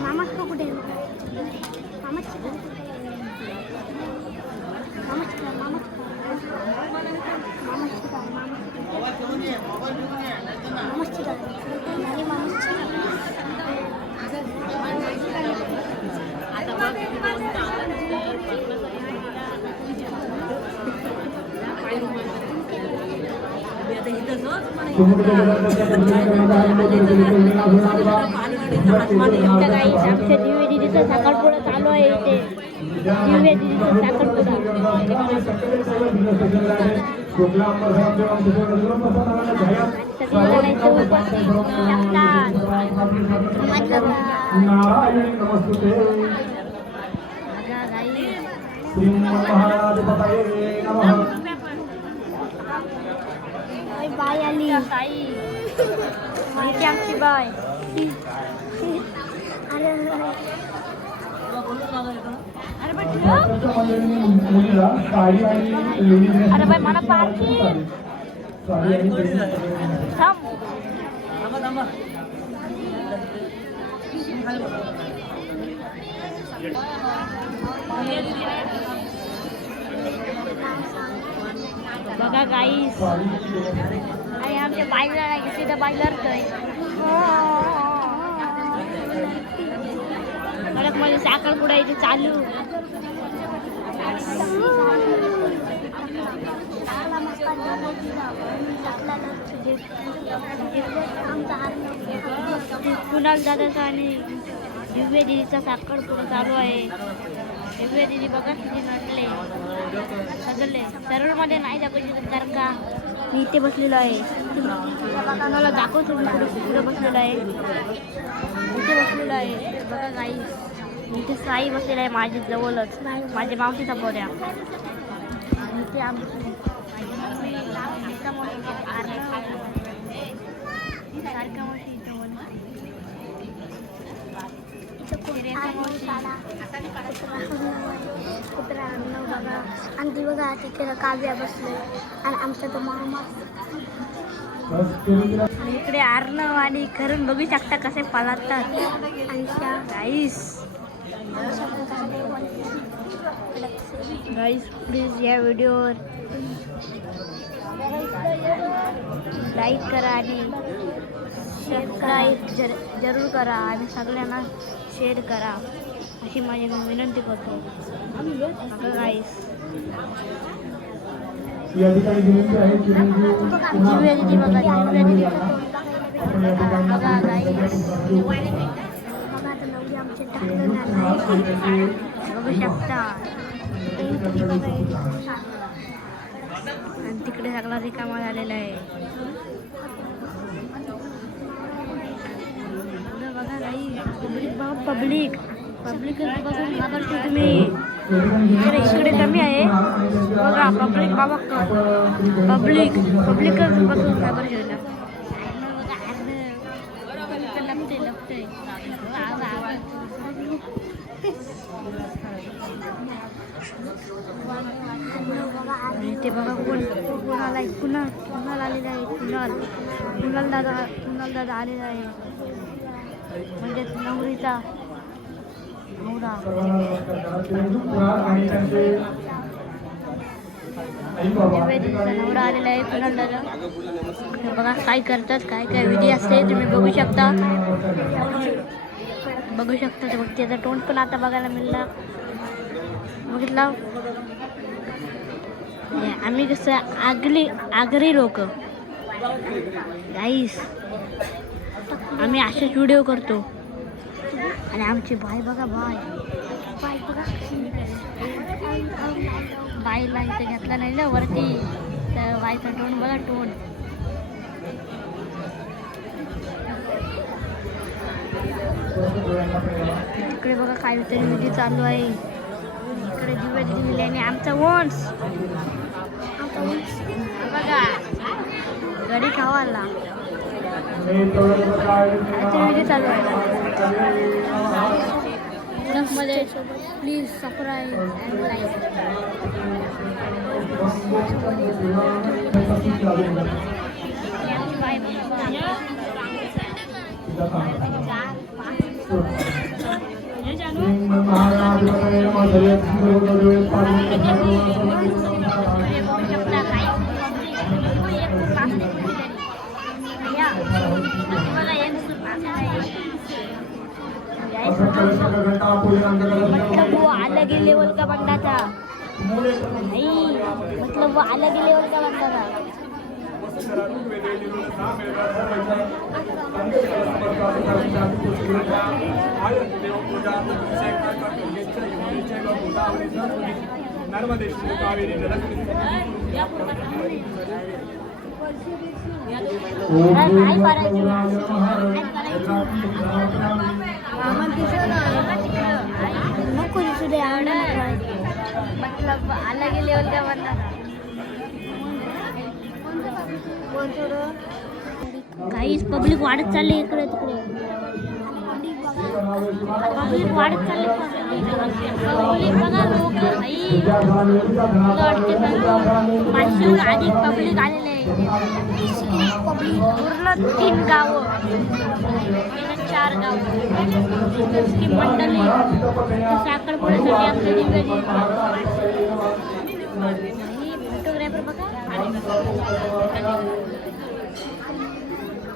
मामाच कुठे मामाच आमच्या दिव्य दिदीचा साखरपुडा चालू आहे इथे. दिव्य दिदीचा साखरपुडा बाय आली माहिती आमची बाय. अरे बाय मला पार्किंग बघा गाईस आणि आमच्या बाईला नाही तिथं बाईला कडक मध्ये साखरपुडा इथे चालू. कुणाल दादाचा आणि दिव्य दिदीचा साखरपुडा चालू आहे. दिव्य दिदी बघा किती नटले सजले. सरळमध्ये नाही दाखवायचे तर का मी इथे बसलेलो आहे. मला दाखवतो पुढे बसलेलो आहे. इथे बसलेलो आहे बघा गाई. इथे साई बसलेला आहे माझ्या जवळच. माझ्या मावशीचा पोऱ्या इथे आमची सारखा मावशी बघा आणि ती बघा तिकडे काव्या बसले आणि आमचा तो मामा. इकडे अर्णव आणि करून बघू शकता कसे पळतात. गाईस प्लीज या व्हिडिओवर लाईक करा आणि सबस्क्राईब जरूर करा आणि सगळ्यांना शेअर करा अशी माझी विनंती करतो. गाईस या ठिकाणी दिलेली आहे दिव्या दिदी बघा. दिव्या दिदी बघा गाईस बघू शकता. आणि तिकडे सगळा रिकामा झालेला आहे. बघा गाईस पब्लिक पब्लिक बघून घाबरते तुम्ही. इकडे कमी आहे बघा. पब्लिक बाबा पब्लिक बघून घाबरते. लपते ते बघा कुणाला कुणाल आलेला आहे. कुणाल दादा आलेला आहे म्हणजे नवरीचा नवरा. नवरा आलेला आहे कुणाल दादा. बघा काय करतात काय विधी असते तुम्ही बघू शकता. त्याचा तोंड पण आता बघायला मिळाला. बघितलं आम्ही कसं आगरी लोक गाईस. आम्ही असेच व्हिडिओ करतो. आणि आमची बाय बघा बाईला इथे घेतला नाही ना वरती. तर बाईचा तोंड बघा तोंड. इकडे बघा काहीतरी विधी चालू आहे. इकडे दिव्या दिली आणि आमचा वंश बघा गडी खावाला विधी चालू आहे. मध्ये प्लीज सबस्क्राईब अँड लाईक. मतलब वो अलग ही लेवल का बंदा था नहीं, मतलब वो अलग ही लेवल का बंदा था। मतलब अलग ही लेवल का बंदा था। काहीच पब्लिक वाढत चालली इकडे तिकडे, पब्लिक वाढत चालली, पब्लिक बघा लोक भाई वाटते 500 अधिक पब्लिक आलेले आहे। पूर्ण 3 गावं 4 गावं की मंडळी साखरपुड्यासाठी आमच्या दिव्याची फोटोग्राफर बघा।